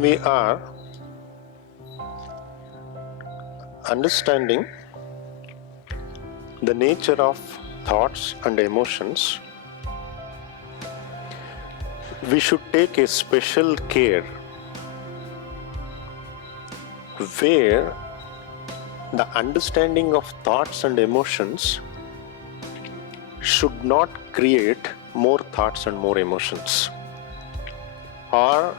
when we are understanding the nature of thoughts and emotions, we should take a special care where the understanding of thoughts and emotions should not create more thoughts and more emotions, or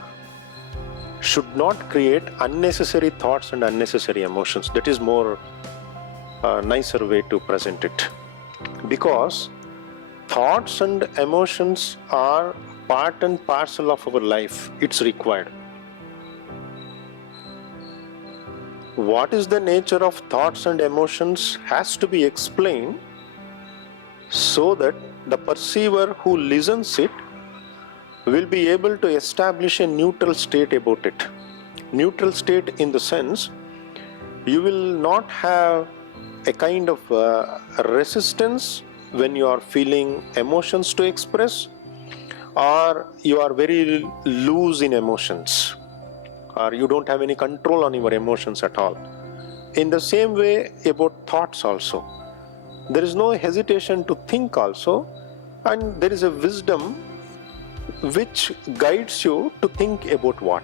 should not create unnecessary thoughts and unnecessary emotions. That is more nicer way to present it, because thoughts and emotions are part and parcel of our life. It's required. What is the nature of thoughts and emotions has to be explained so that the perceiver who listens it will be able to establish a neutral state about it. Neutral state in the sense, you will not have a kind of resistance when you are feeling emotions to express, or you are very loose in emotions, or you don't have any control on your emotions at all. In the same way about thoughts also. There is no hesitation to think also, and there is a wisdom which guides you to think about what.